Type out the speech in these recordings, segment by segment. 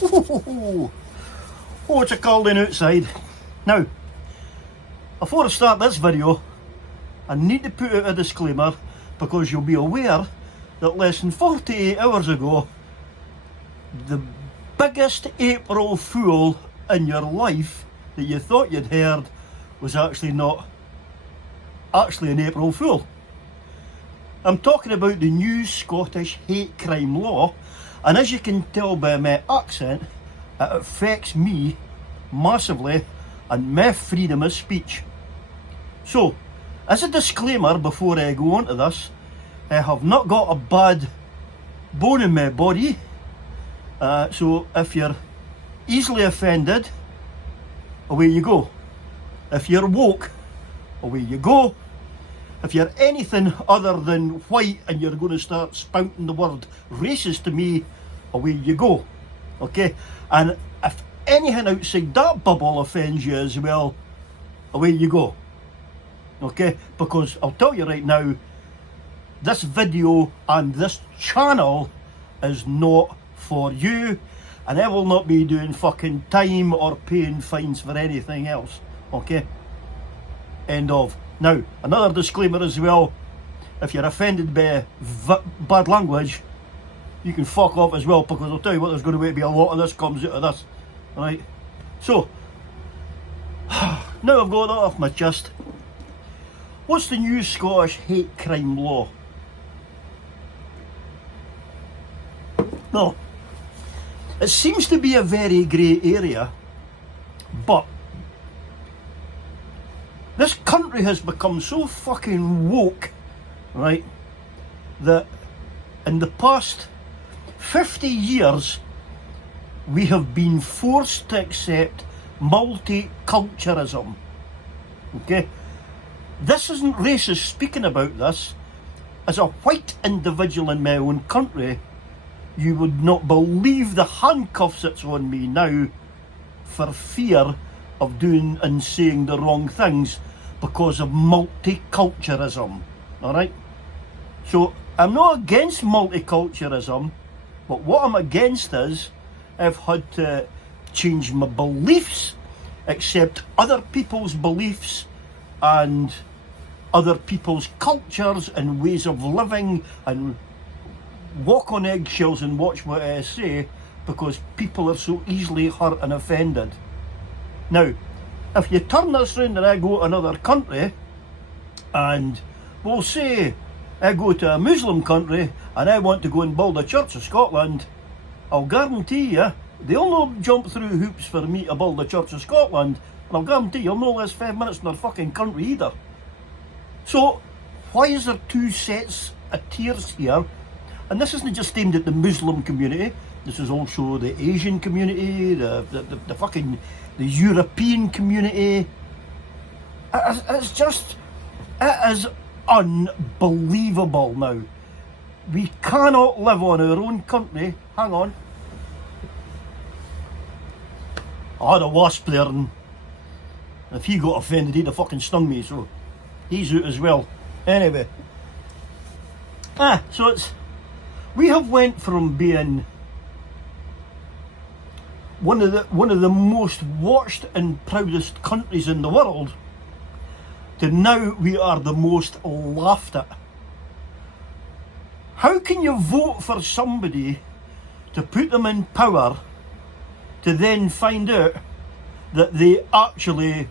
Oh, it's a cold in outside. Now, before I start this video, I need to put out a disclaimer because you'll be aware that less than 48 hours ago, the biggest April Fool in your life that you thought you'd heard was actually not actually an April Fool. I'm talking about the new Scottish hate crime law, and as you can tell by my accent, it affects me massively and my freedom of speech. So, as a disclaimer before I go on to this, I have not got a bad bone in my body, so if you're easily offended, away you go. If you're woke, away you go. If you're anything other than white and you're going to start spouting the word racist to me, away you go. Okay? And if anything outside that bubble offends you as well, away you go. Okay? Because I'll tell you right now, this video and this channel is not for you, and I will not be doing fucking time or paying fines for anything else. Okay? End of. Now, another disclaimer as well, if you're offended by bad language, you can fuck off as well, because I'll tell you what, there's going to be a lot of this comes out of this. Alright? So, now I've got that off my chest. What's the new Scottish hate crime law? No. It seems to be a very grey area, but this country has become so fucking woke, right, that in the past 50 years we have been forced to accept multiculturalism. Okay? This isn't racist speaking about this. As a white individual in my own country, you would not believe the handcuffs that's on me now for fear of doing and saying the wrong things because of multiculturalism. Alright? So I'm not against multiculturalism, but what I'm against is I've had to change my beliefs, accept other people's beliefs and other people's cultures and ways of living, and walk on eggshells and watch what I say because people are so easily hurt and offended. Now, if you turn this round and I go to another country, and we'll say I go to a Muslim country and I want to go and build a Church of Scotland, I'll guarantee you they'll not jump through hoops for me to build a Church of Scotland, and I'll guarantee you'll no less 5 minutes in their fucking country either. So, why is there two sets of tiers here? And this isn't just aimed at the Muslim community, this is also the Asian community, the fucking the European community. It's just, it is unbelievable now. We cannot live on our own country. Hang on. I had a wasp there, and if he got offended, he'd have fucking stung me, so he's out as well. Anyway. So it's, we have went from being one of the most watched and proudest countries in the world to now we are the most laughed at. How can you vote for somebody to put them in power to then find out that they actually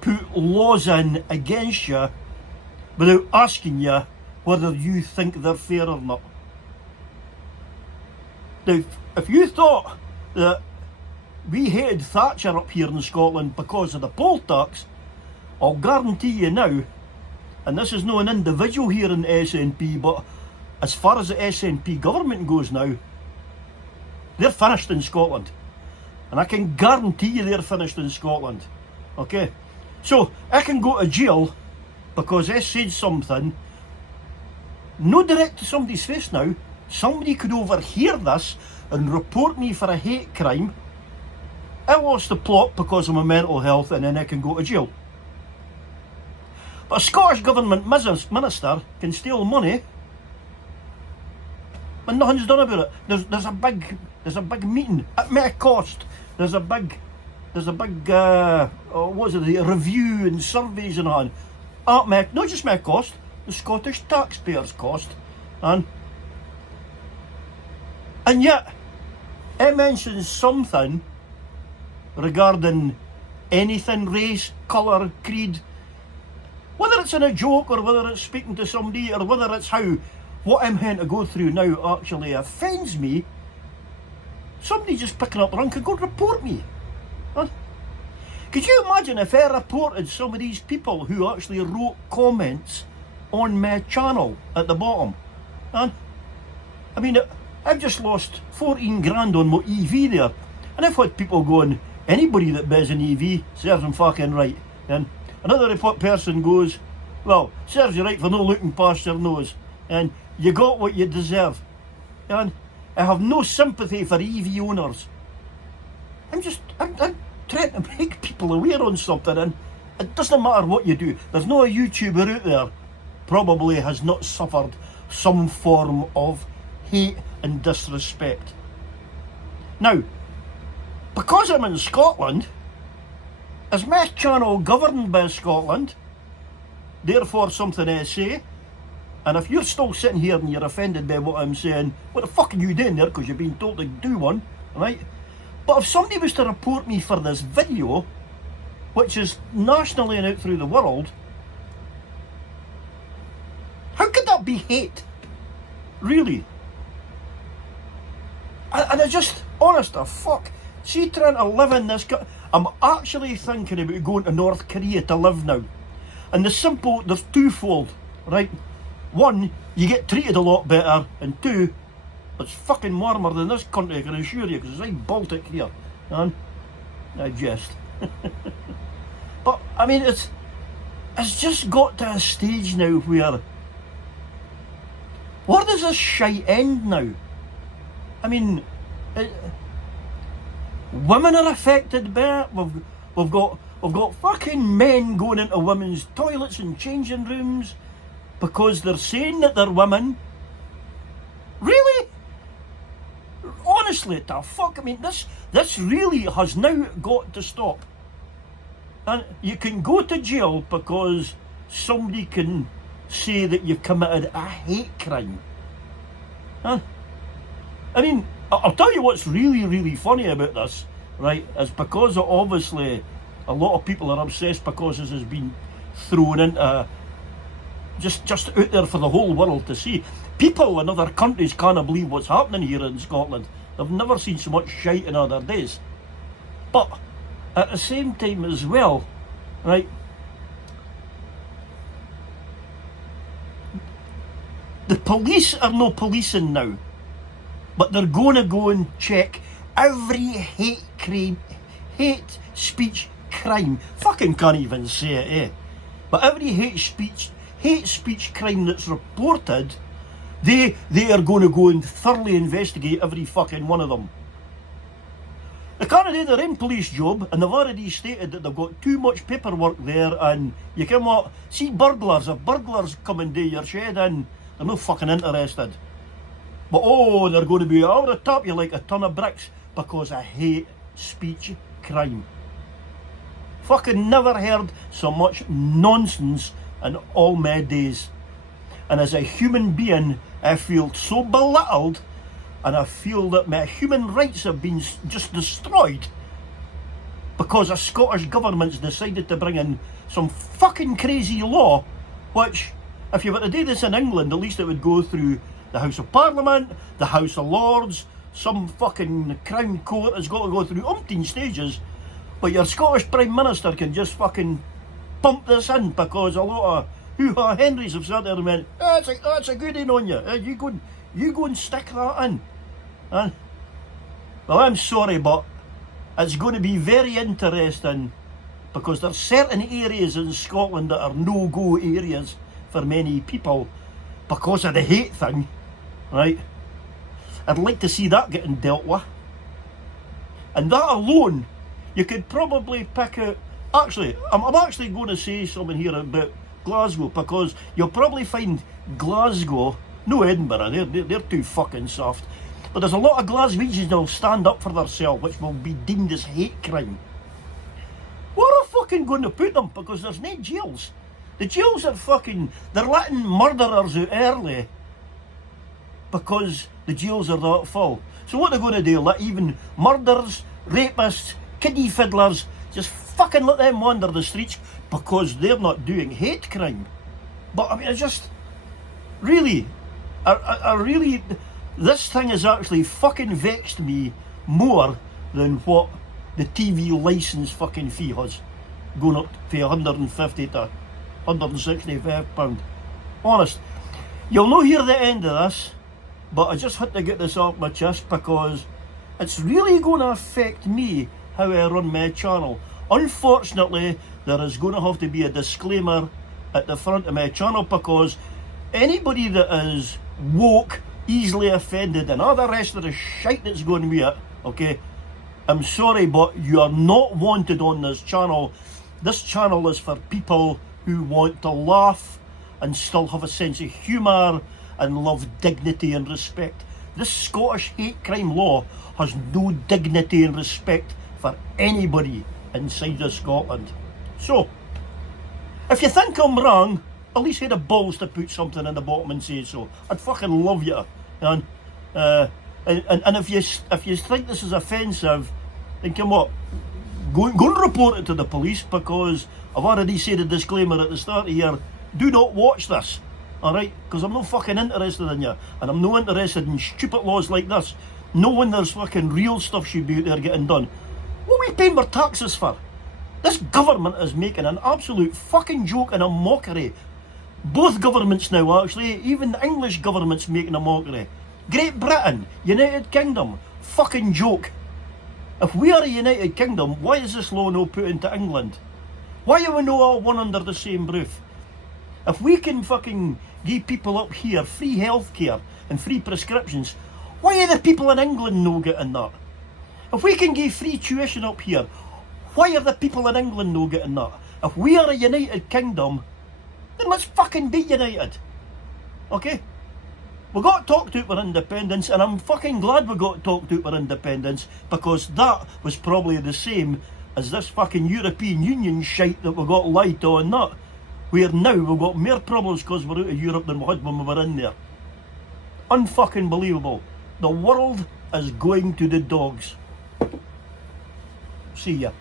put laws in against you without asking you whether you think they're fair or not? Now, if you thought that we hated Thatcher up here in Scotland because of the poll tax, I'll guarantee you now, and this is not an individual here in the SNP, but as far as the SNP government goes now, they're finished in Scotland. And I can guarantee you they're finished in Scotland. Okay? So, I can go to jail because I said something, no direct to somebody's face now. Somebody could overhear this and report me for a hate crime. I lost the plot because of my mental health, and then I can go to jail. But a Scottish government minister can steal money and nothing's done about it. There's a big meeting at Met Cost. There's a big what is it, the review and surveys and all. At Met, not just Met Cost, the Scottish taxpayers' cost, and yet it mentions something regarding anything, race, colour, creed, whether it's in a joke or whether it's speaking to somebody or whether it's how what I'm having to go through now actually offends me. Somebody just picking up the run could go report me. Huh? Could you imagine if I reported some of these people who actually wrote comments on my channel at the bottom? Huh? I mean, I've just lost 14 grand on my EV there, and I've had people going, anybody that buys an EV serves them fucking right. And another person goes, well, serves you right for no looking past your nose, and you got what you deserve. And I have no sympathy for EV owners. I'm trying to make people aware on something, and it doesn't matter what you do. There's no a YouTuber out there probably has not suffered some form of hate and disrespect. Now, because I'm in Scotland, is my channel governed by Scotland? Therefore something I say. And if you're still sitting here and you're offended by what I'm saying, what the fuck are you doing there? Because you've been told to do one, right? But if somebody was to report me for this video, which is nationally and out through the world, how could that be hate? Really? And I just, honest to fuck, see trying to live in this I'm actually thinking about going to North Korea to live now. And there's twofold, right? One, you get treated a lot better, and two, it's fucking warmer than this country, I can assure you, because it's like Baltic here. And I jest. But, I mean, it's just got to a stage now where does this shite end now? I mean, women are affected by it. We've got fucking men going into women's toilets and changing rooms because they're saying that they're women. Really? Honestly, the fuck? I mean, this really has now got to stop. And you can go to jail because somebody can say that you've committed a hate crime. Huh? I mean, I'll tell you what's really, really funny about this, right, is because obviously a lot of people are obsessed because this has been thrown into just out there for the whole world to see. People in other countries can't believe what's happening here in Scotland. They've never seen so much shite in other days. But at the same time as well, right, the police are no policing now, but they're going to go and check every hate speech crime. Fucking can't even say it, eh? But every hate speech crime that's reported, they are going to go and thoroughly investigate every fucking one of them. They can't do their own police job, and they've already stated that they've got too much paperwork there, and you can what? See burglars, if burglars come and do your shed in, they're no fucking interested. But oh, they're going to be over the top you like a ton of bricks because of hate speech crime. Fucking never heard so much nonsense in all my days. And as a human being, I feel so belittled, and I feel that my human rights have been just destroyed because the Scottish government's decided to bring in some fucking crazy law, which, if you were to do this in England, at least it would go through the House of Parliament, the House of Lords, some fucking Crown Court has got to go through umpteen stages, but your Scottish Prime Minister can just fucking pump this in because a lot of hoo-ha Henrys have sat there and went, that's a good one on you, you go and stick that in. Well, I'm sorry, but it's going to be very interesting because there's certain areas in Scotland that are no-go areas for many people because of the hate thing, right? I'd like to see that getting dealt with. And that alone, you could probably pick out... Actually, I'm actually going to say something here about Glasgow, because you'll probably find Glasgow No Edinburgh, they're too fucking soft. But there's a lot of Glaswegians that'll stand up for themselves, which will be deemed as hate crime. Where are fucking going to put them? Because there's no jails. The jails are fucking, they're letting murderers out early because the jails are that full. So what they're going to do, let even murderers, rapists, kiddie fiddlers, just fucking let them wander the streets because they're not doing hate crime. But I mean, I just, really, I really, this thing has actually fucking vexed me more than what the TV licence fucking fee has, going up from 150 to £165. Honest. You'll no hear the end of this, but I just had to get this off my chest because it's really going to affect me how I run my channel. Unfortunately, there is going to have to be a disclaimer at the front of my channel because anybody that is woke, easily offended and all the rest of the shite that's going with it, okay, I'm sorry, but you are not wanted on this channel. This channel is for people who want to laugh and still have a sense of humour and love dignity and respect. This Scottish hate crime law has no dignity and respect for anybody inside of Scotland. So, if you think I'm wrong, at least have the balls to put something in the bottom and say so. I'd fucking love you. And if you think this is offensive, then come on, go and report it to the police, because I've already said a disclaimer at the start of here. Do not watch this, alright? Because I'm not fucking interested in you, and I'm not interested in stupid laws like this. No when there's fucking real stuff should be out there getting done. What are we paying our taxes for? This government is making an absolute fucking joke and a mockery. Both governments now, actually, even the English government's making a mockery. Great Britain, United Kingdom, fucking joke. If we are a United Kingdom, why is this law not put into England? Why are we not all one under the same roof? If we can fucking give people up here free healthcare and free prescriptions, why are the people in England no getting that? If we can give free tuition up here, why are the people in England no getting that? If we are a United Kingdom, then let's fucking be united. Okay? We got talked out for independence, and I'm fucking glad we got talked out for independence, because that was probably the same as this fucking European Union shite that we got lied to on that. Where now we've got more problems because we're out of Europe than we had when we were in there. Unfucking believable. The world is going to the dogs. See ya.